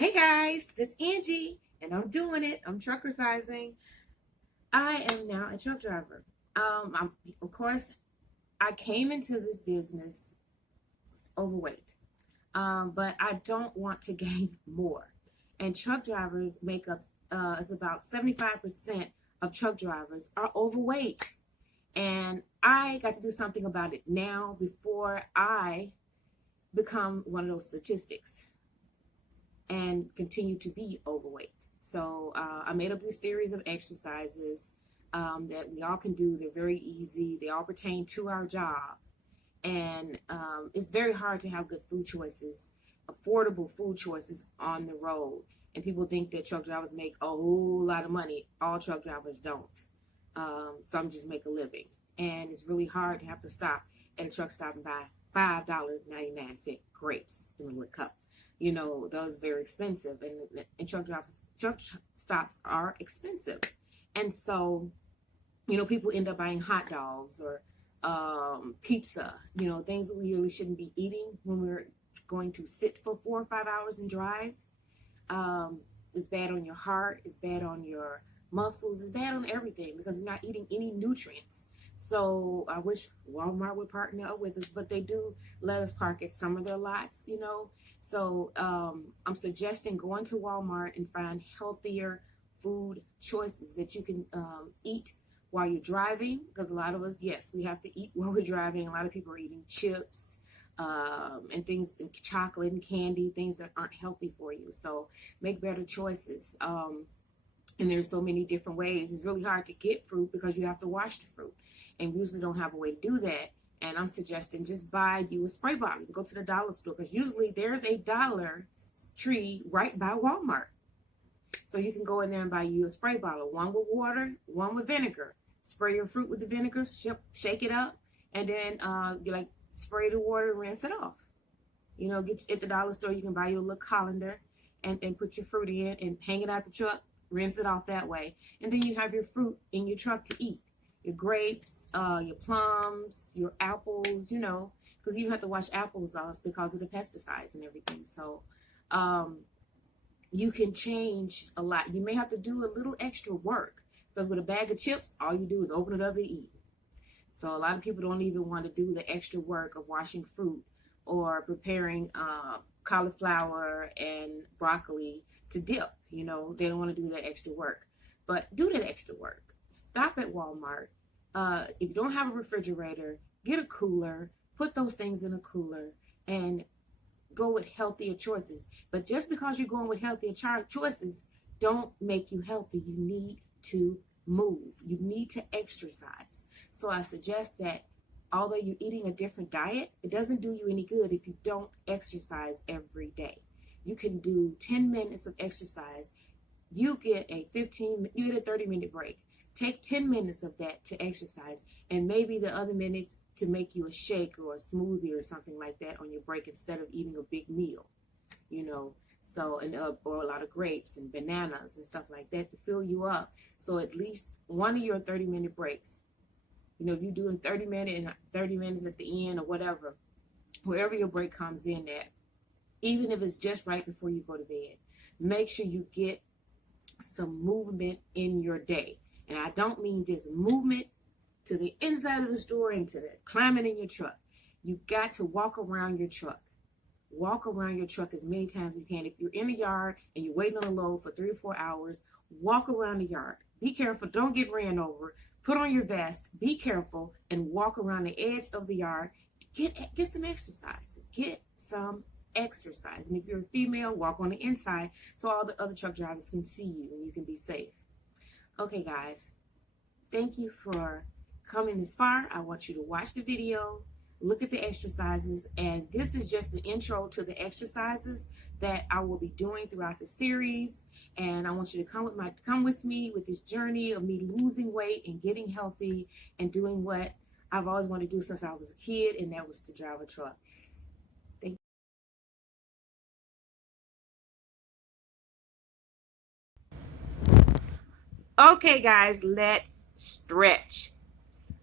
Hey guys, this is Angie, and I'm doing it. I'm truckercising. I am now a truck driver. Of course, I came into this business overweight, but I don't want to gain more. And truck drivers make up, it's about 75% of truck drivers are overweight. And I got to do something about it now before I become one of those statistics and continue to be overweight. So I made up this series of exercises that we all can do. They're very easy. They all pertain to our job. And it's very hard to have good food choices, affordable food choices on the road. And people think that truck drivers make a whole lot of money. All truck drivers don't. Some just make a living. And it's really hard to have to stop at a truck stop and buy $5.99 grapes in a little cup. You know, those are very expensive, and truck stops are expensive. And so, you know, people end up buying hot dogs or pizza, you know, things that we really shouldn't be eating when we're going to sit for 4 or 5 hours and drive. It's bad on your heart, it's bad on your muscles, it's bad on everything because we're not eating any nutrients. So I wish Walmart would partner up with us, but they do let us park at some of their lots, you know. So I'm suggesting going to Walmart and find healthier food choices that you can eat while you're driving, because a lot of us, yes, we have to eat while we're driving. A lot of people are eating chips and things, and chocolate and candy, things that aren't healthy for you. So make better choices. And there's so many different ways. It's really hard to get fruit because you have to wash the fruit, and we usually don't have a way to do that. And I'm suggesting just buy you a spray bottle. Go to the dollar store, because usually there's a Dollar Tree right by Walmart. So you can go in there and buy you a spray bottle, one with water, one with vinegar. Spray your fruit with the vinegar, shake it up, and then you like spray the water and rinse it off. You know, at the dollar store, you can buy you a little colander and put your fruit in and hang it out the truck, rinse it off that way. And then you have your fruit in your truck to eat. Your grapes, your plums, your apples, you know, because you have to wash apples off because of the pesticides and everything. So you can change a lot. You may have to do a little extra work, because with a bag of chips, all you do is open it up and eat. So a lot of people don't even want to do the extra work of washing fruit or preparing cauliflower and broccoli to dip. You know, they don't want to do that extra work, but do that extra work. Stop at Walmart. If you don't have a refrigerator, get a cooler, put those things in a cooler, and go with healthier choices. But just because you're going with healthier choices, don't make you healthy. You need to move. You need to exercise. So I suggest that although you're eating a different diet, it doesn't do you any good if you don't exercise every day. You can do 10 minutes of exercise. You get a 30-minute break. Take 10 minutes of that to exercise, and maybe the other minutes to make you a shake or a smoothie or something like that on your break instead of eating a big meal, you know. So, and or a lot of grapes and bananas and stuff like that to fill you up. So at least one of your 30-minute breaks, you know, if you're doing 30 minutes at the end or whatever, wherever your break comes in at, even if it's just right before you go to bed, make sure you get some movement in your day. And I don't mean just movement to the inside of the store and to the climbing in your truck. You got to walk around your truck. Walk around your truck as many times as you can. If you're in a yard and you're waiting on a load for 3 or 4 hours, walk around the yard. Be careful. Don't get ran over. Put on your vest. Be careful and walk around the edge of the yard. Get some exercise. Get some exercise. And if you're a female, walk on the inside so all the other truck drivers can see you and you can be safe. Okay, guys, thank you for coming this far. I want you to watch the video, look at the exercises, and this is just an intro to the exercises that I will be doing throughout the series. And I want you to come with me with this journey of me losing weight and getting healthy and doing what I've always wanted to do since I was a kid, and that was to drive a truck. Thank you. Okay, guys, let's stretch.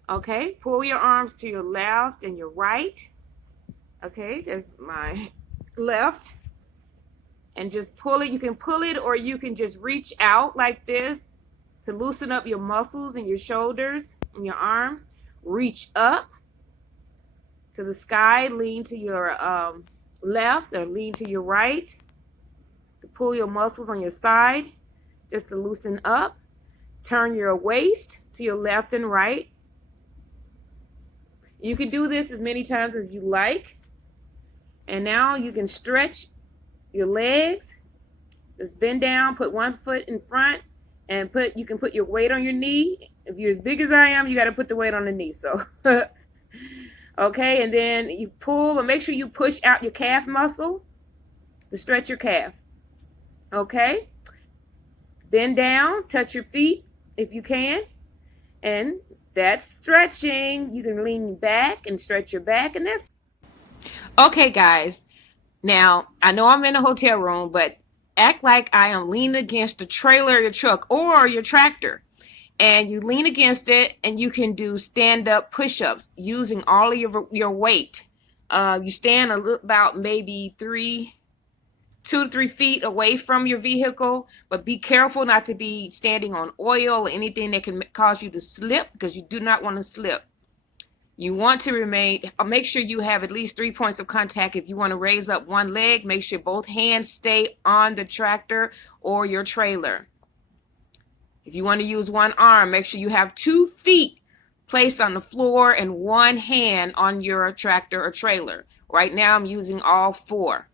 Okay, pull your arms to your left and your right. Okay, there's my left. and just pull it. You can pull it or you can just reach out like this to loosen up your muscles and your shoulders and your arms. Reach up to the sky, lean to your left or lean to your right to pull your muscles on your side just to loosen up. Turn your waist to your left and right. You can do this as many times as you like. And now you can stretch your legs. Just bend down, put one foot in front, and you can put your weight on your knee. If you're as big as I am, you got to put the weight on the knee. So, okay, and then you pull, but make sure you push out your calf muscle to stretch your calf. Okay, bend down, touch your feet if you can, and that's stretching. You can lean back and stretch your back, and that's okay, guys. Now, I know I'm in a hotel room, but act like I am leaning against the trailer of your truck or your tractor. And you lean against it, and you can do stand-up push-ups using all of your weight. You stand about maybe 2 to 3 feet away from your vehicle, but be careful not to be standing on oil or anything that can cause you to slip, because you do not want to slip. You want to make sure you have at least 3 points of contact. If you want to raise up one leg, make sure both hands stay on the tractor or your trailer. If you want to use one arm, make sure you have 2 feet placed on the floor and one hand on your tractor or trailer. Right now I'm using all 4.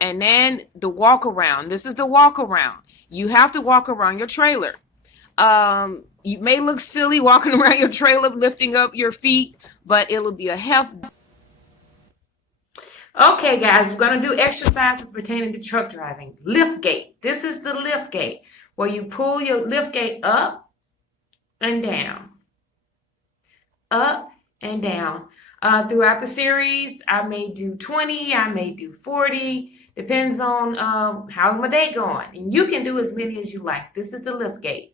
And then the walk around. This is the walk around. You have to walk around your trailer. You may look silly walking around your trailer, lifting up your feet, but it'll be a help. Okay, guys, we're going to do exercises pertaining to truck driving. Lift gate. This is the lift gate, where you pull your lift gate up and down. Up and down. Throughout the series, I may do 20, I may do 40. Depends on how's my day going. And you can do as many as you like. This is the lift gate.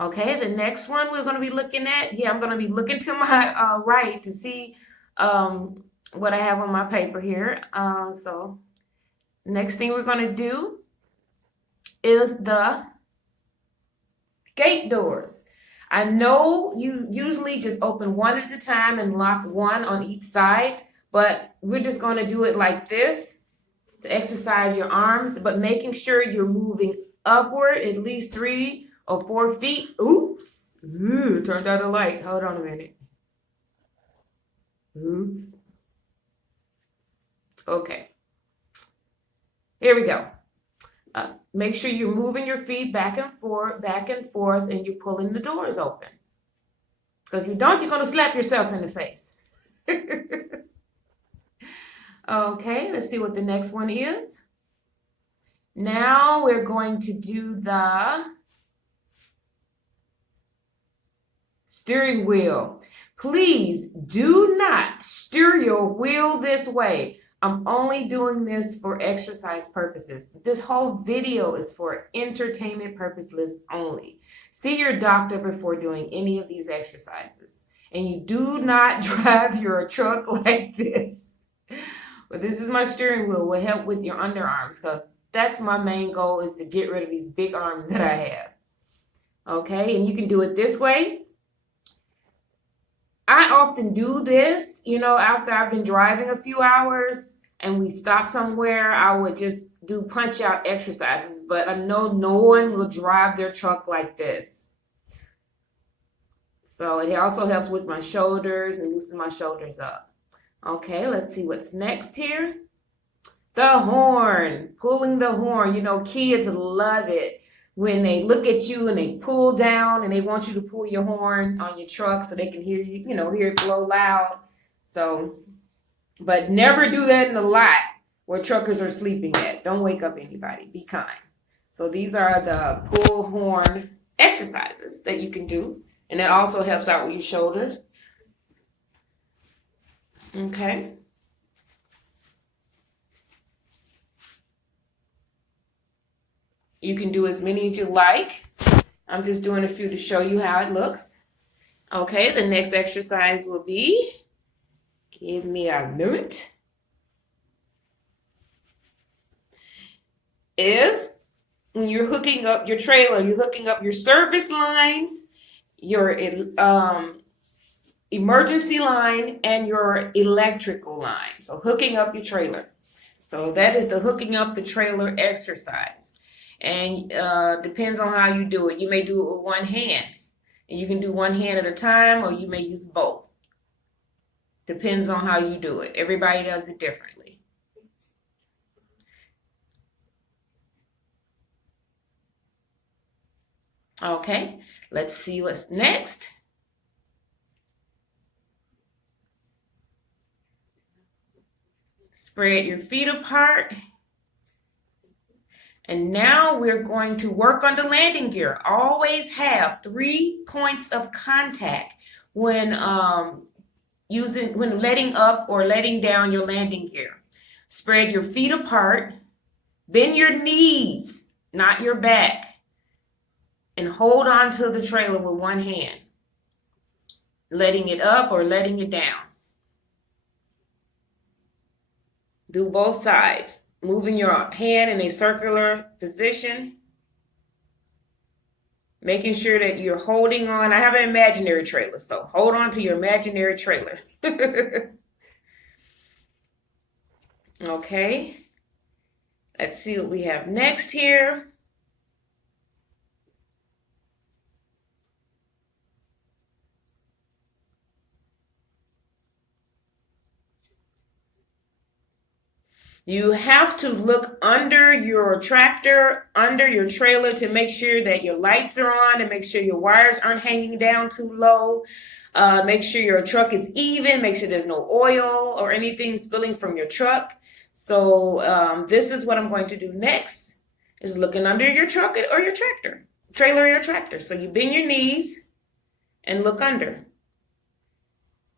Okay, the next one we're going to be looking at, I'm going to be looking to my right to see what I have on my paper here. So next thing we're going to do is the gate doors. I know you usually just open one at a time and lock one on each side, but we're just going to do it like this to exercise your arms, but making sure you're moving upward at least 3 or 4 feet. Oops. Ooh, turned out a light. Hold on a minute. Oops. Okay. Here we go. Make sure you're moving your feet back and forth, and you're pulling the doors open. Because if you don't, you're going to slap yourself in the face. Okay, let's see what the next one is. Now we're going to do the steering wheel. Please do not steer your wheel this way. I'm only doing this for exercise purposes. This whole video is for entertainment purposes only. See your doctor before doing any of these exercises. And you do not drive your truck like this. But this is my steering wheel. Will help with your underarms, because that's my main goal, is to get rid of these big arms that I have. Okay, and you can do it this way. I often do this, after I've been driving a few hours and we stop somewhere, I would just do punch out exercises, but I know no one will drive their truck like this. So it also helps with my shoulders and loosen my shoulders up. Okay, let's see what's next here. The horn, pulling the horn. Kids love it when they look at you and they pull down and they want you to pull your horn on your truck so they can hear you, hear it blow loud. So, but never do that in a lot where truckers are sleeping at. Don't wake up anybody. Be kind. So these are the pull horn exercises that you can do. And that also helps out with your shoulders. Okay. You can do as many as you like. I'm just doing a few to show you how it looks. Okay, the next exercise will be, give me a minute. is when you're hooking up your trailer, you're hooking up your service lines, your emergency line, and your electrical line. So hooking up your trailer. So that is the hooking up the trailer exercise. And depends on how you do it. You may do it with one hand. And you can do one hand at a time, or you may use both. Depends on how you do it. Everybody does it differently. Okay, let's see what's next. Spread your feet apart. And now we're going to work on the landing gear. Always have 3 points of contact when letting up or letting down your landing gear. Spread your feet apart, bend your knees, not your back, and hold on to the trailer with one hand, letting it up or letting it down. Do both sides, moving your hand in a circular position, making sure that you're holding on. I have an imaginary trailer, so hold on to your imaginary trailer. Okay, let's see what we have next here. You have to look under your tractor, under your trailer, to make sure that your lights are on and make sure your wires aren't hanging down too low. Make sure your truck is even. Make sure there's no oil or anything spilling from your truck. So this is what I'm going to do next, is looking under your truck or your tractor, trailer or your tractor. So you bend your knees and look under.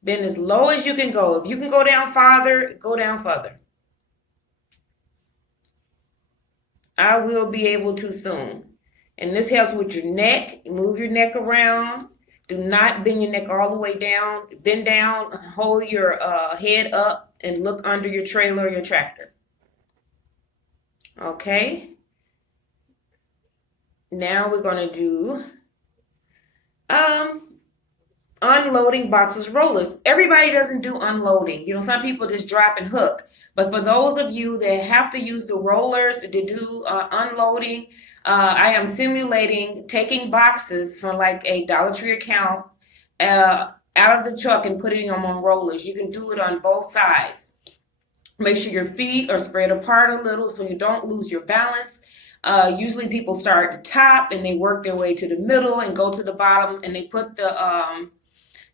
Bend as low as you can go. If you can go down farther, go down further. I will be able to soon. And this helps with your neck. Move your neck around. Do not bend your neck all the way down. Bend down, hold your head up, and look under your trailer or your tractor. Okay. Now we're going to do unloading boxes rollers. Everybody doesn't do unloading. You know, some people just drop and hook. But for those of you that have to use the rollers to do unloading, I am simulating taking boxes from like a Dollar Tree account out of the truck and putting them on rollers. You can do it on both sides. Make sure your feet are spread apart a little so you don't lose your balance. Usually people start at the top and they work their way to the middle and go to the bottom, and they put the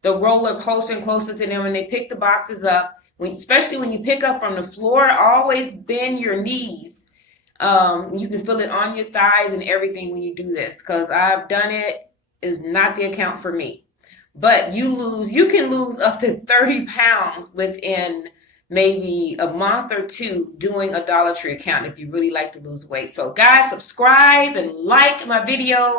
roller closer and closer to them, and they pick the boxes up. Especially when you pick up from the floor, always bend your knees. You can feel it on your thighs and everything when you do this, because I've done it. Is not the account for me. But you can lose up to 30 pounds within maybe a month or two doing a Dollar Tree account if you really like to lose weight. So guys, subscribe and like my videos.